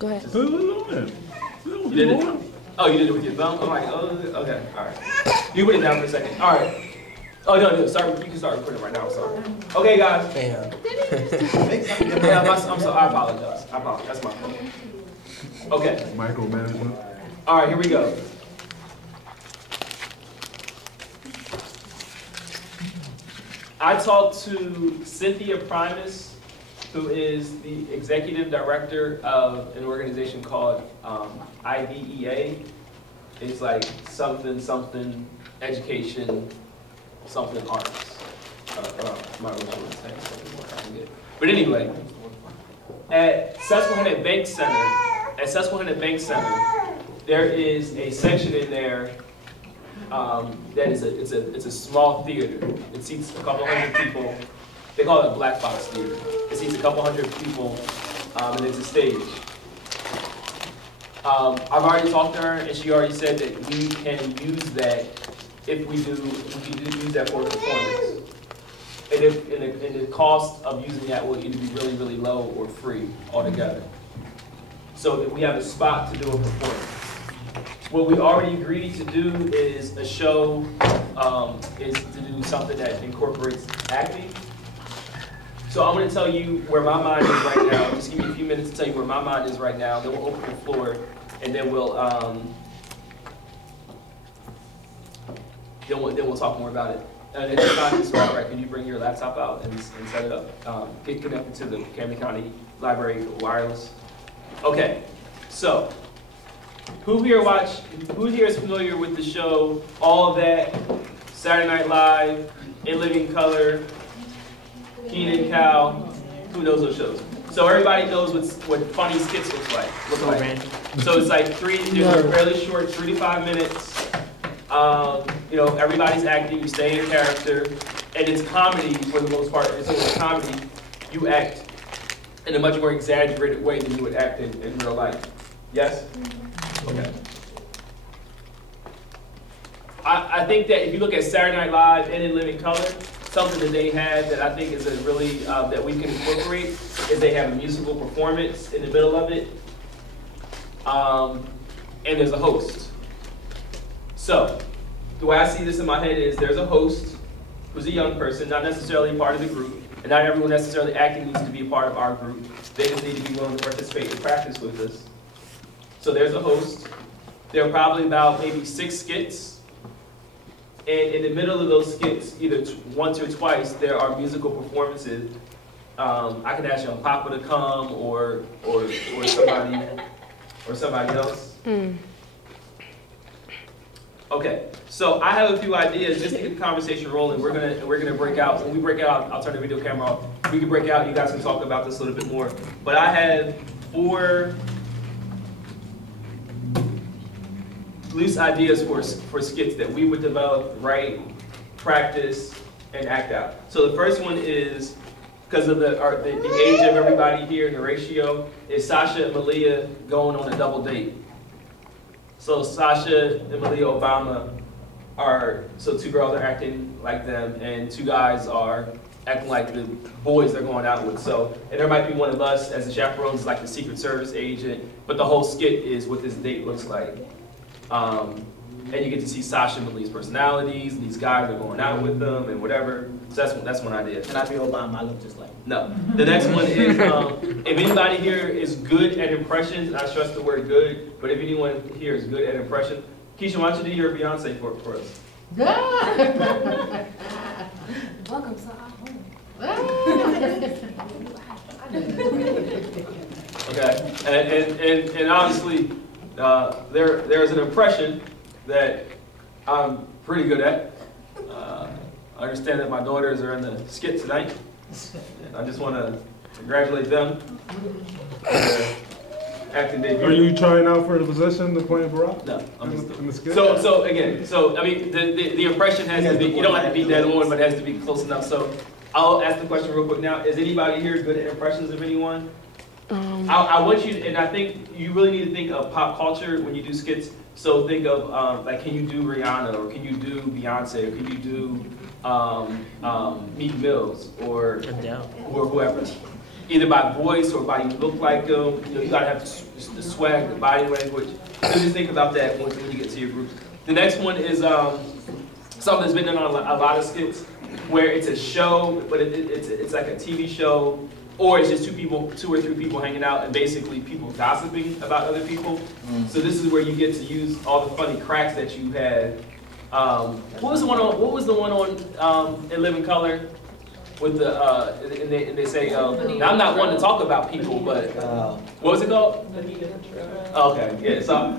Go ahead. You did it? Oh, you did it with your thumb? I'm like, oh, okay, all right. You put it down for a second. All right. Oh, no, sorry, you can start recording right now, I'm sorry. Okay, guys. Damn. Yeah, I'm sorry, I apologize. That's my fault. Okay. Micromanagement. All right, here we go. I talked to Cynthia Primus, who is the executive director of an organization called IDEA. It's like something education, something arts. But anyway, at Susquehanna Bank Center, there is a section in there that is it's a small theater. It seats a couple hundred people. They call it a black box theater. It seats a couple hundred people, and it's a stage. I've already talked to her, and she already said that we can use that if we can use that for performance. And the cost of using that will either be really, really low or free altogether. So that we have a spot to do a performance. What we already agreed to do is a show, is to do something that incorporates acting. So I'm going to tell you where my mind is right now. Just give me a few minutes to tell you where my mind is right now. Then we'll open the floor, and then we'll talk more about it. And if not, it's all right. Can you bring your laptop out and set it up? Get connected to the Camden County Library wireless. Okay, so who here is familiar with the show All That, Saturday Night Live, In Living Color, Keenan and Cal? Who knows those shows? So everybody knows what funny skits look like. So it's like they're fairly short, 3 to 5 minutes. You know, everybody's acting, you stay in character, and it's comedy for the most part. It's a comedy. You act in a much more exaggerated way than you would act in real life. Yes? Okay. I think that if you look at Saturday Night Live and In Living Color, something that they have that I think is a really, that we can incorporate is they have a musical performance in the middle of it, and there's a host. So, the way I see this in my head is there's a host who's a young person, not necessarily part of the group, and not everyone necessarily acting needs to be a part of our group. They just need to be willing to participate and practice with us. So there's a host. There are probably about maybe 6 skits. And in the middle of those skits, either once or twice, there are musical performances. I can ask Young Papa to come or somebody else. Okay, so I have a few ideas just to get the conversation rolling. We're gonna break out. When we break out, I'll turn the video camera off. We can break out. You guys can talk about this a little bit more. But I have 4 loose ideas for skits that we would develop, write, practice, and act out. So the first one is, because of the age of everybody here and the ratio, is Sasha and Malia going on a double date. So Sasha and Malia Obama so 2 girls are acting like them, and 2 guys are acting like the boys they're going out with. So, and there might be one of us as the chaperones, like the Secret Service agent, but the whole skit is what this date looks like. And you get to see Sasha and Malia's personalities, and these guys are going out with them, and whatever. So that's one idea. Can I be Obama? I look just like him. No. The next one is, if anybody here is good at impressions, and I stress the word good, but if anyone here is good at impression, Keisha, why don't you do your Beyonce for us? Welcome to our home. Okay, and obviously, there's an impression that I'm pretty good at. I understand that my daughters are in the skit tonight. And I just want to congratulate them on their acting debut. Are you trying out for the position to play Barack? No, I'm just in the skit? So again, I mean, the impression has to be, you don't have to be dead on, but it has to be close enough. So I'll ask the question real quick now. Is anybody here good at impressions of anyone? I want you to, and I think you really need to think of pop culture when you do skits. So think of, like, can you do Rihanna, or can you do Beyonce, or can you do Meek Mills, or whoever. either by voice or by you look like them. You know, you gotta have the swag, the body language. So just think about that when you get to your groups. The next one is something that's been done on a lot of skits, where it's a show, but it's like a TV show, or it's just two or three people hanging out, and basically people gossiping about other people. So this is where you get to use all the funny cracks that you had. What was the one on In Living Color? With the and they say now I'm not one to talk about people, but what was it called? Okay, yeah. So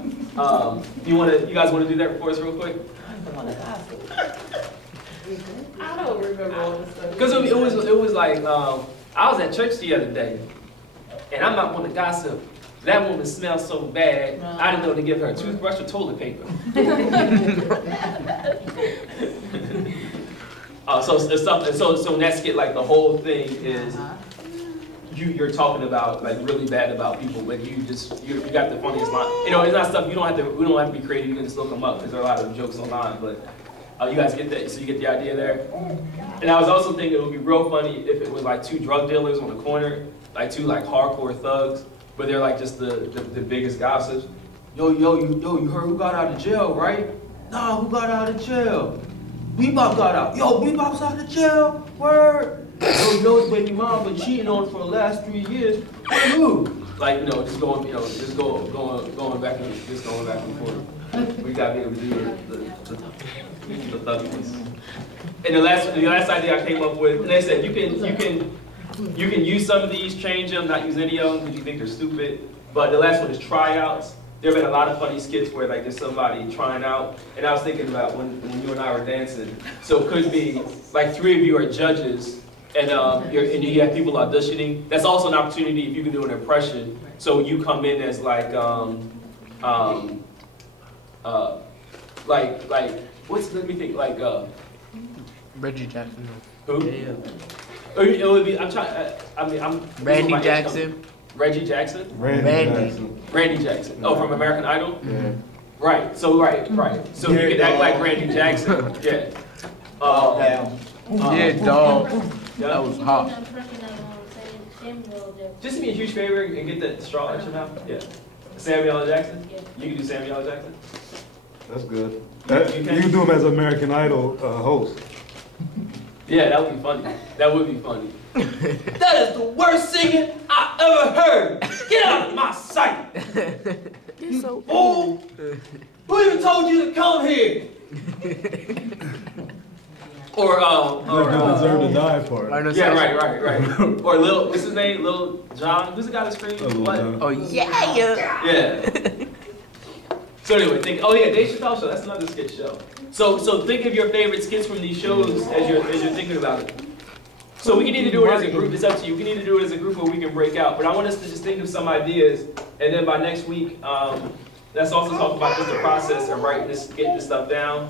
you guys wanna do that for us real quick? I don't remember all this stuff. Because it was like I was at church the other day, and I'm not one to gossip. That woman smells so bad, I didn't know to give her a toothbrush or toilet paper. So in that skit, like the whole thing is you're talking about like really bad about people, but you got the funniest line. You know, it's not stuff we don't have to be creative. You can just look them up because there are a lot of jokes online. But you guys get that, so you get the idea there. And I was also thinking it would be real funny if it was like two drug dealers on the corner, like two like hardcore thugs, but they're like just the biggest gossips. Yo, you heard who got out of jail, right? Nah, who got out of jail? Bebop got out. Yo, Bebop's out of jail. Word. Yo, his baby mom been cheating on him for the last 3 years. Who? Like, you know, just going back and forth. We gotta be able to do the thuggies. And the last idea I came up with, and they said you can use some of these, change them, not use any of them because you think they're stupid. But the last one is tryouts. There have been a lot of funny skits where like there's somebody trying out, and I was thinking about when you and I were dancing. So it could be like 3 of you are judges, and you have people auditioning. That's also an opportunity if you can do an impression. So you come in as like let me think, like Reggie Jackson. who? Yeah. It would be. Randy Jackson. Reggie Jackson. Randy Jackson. Oh, from American Idol. Yeah. Right. So right. So you can act like Randy Jackson. Yeah. Yeah, dog. Yeah. That was hot. Just do me a huge favor and get that straw out your mouth. Yeah. Samuel L. Jackson. You can do Samuel L. Jackson. That's good. You You can do him as American Idol host. Yeah, that would be funny. That would be funny. That is the worst singing I ever heard. Get out of my sight. You're so fool. Who even told you to come here? Or You deserve to die for it. yeah, right. Or what's his name? Lil John. Who's the guy that screams? Lil Jon. Oh yeah. Yeah. So anyway, Dave Chappelle Show. That's another skit show. So think of your favorite skits from these shows as you're thinking about it. So we can either do it as a group. It's up to you. We can either do it as a group or we can break out. But I want us to just think of some ideas, and then by next week, let's also talk about just the process of getting this stuff down.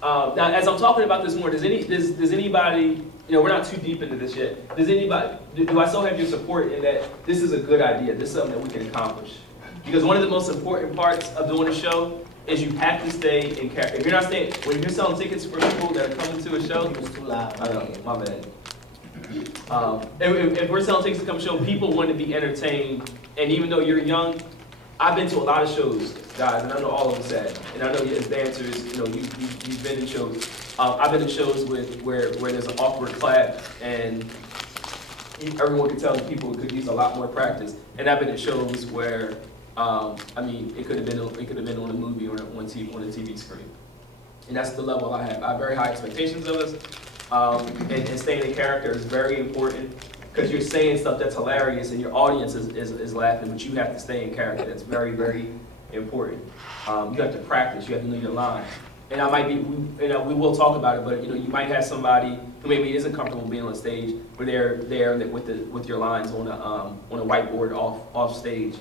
Now, as I'm talking about this more, does anybody? You know, we're not too deep into this yet. Does anybody? Do I still have your support in that this is a good idea? This is something that we can accomplish. Because one of the most important parts of doing a show is you have to stay in character. If you're not staying, when you're selling tickets for people that are coming to a show, It was too loud. I know, my bad. If we're selling tickets to come show, people want to be entertained. And even though you're young, I've been to a lot of shows, guys, and I know all of them sad. And I know as dancers, you know, you've been in shows. I've been in shows where there's an awkward clap, and everyone can tell people could use a lot more practice. And I've been in shows where, it could have been on a movie or on a TV screen. And that's the level I have. I have very high expectations of us. And staying in character is very important because you're saying stuff that's hilarious and your audience is laughing, but you have to stay in character. That's very, very important. You have to practice. You have to know your lines. And we will talk about it, but you might have somebody who maybe isn't comfortable being on stage, but they're there with your lines on a whiteboard off stage,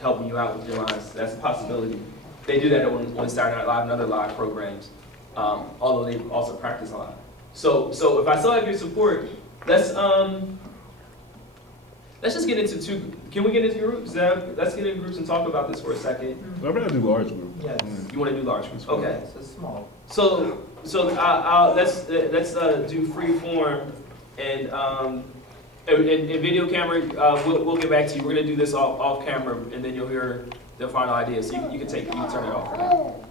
helping you out with your lines. That's a possibility. They do that on Saturday Night Live and other live programs, although they also practice a lot. So if I still have your support, let's just get into two. Can we get into groups? Let's get into groups and talk about this for a second. I'd rather do large groups. Yes. You want to do large groups? Okay. Yes, it's small. So let's do free form, and And video camera, we'll get back to you. We're gonna do this off camera, and then you'll hear the final idea. So you can turn it off for now.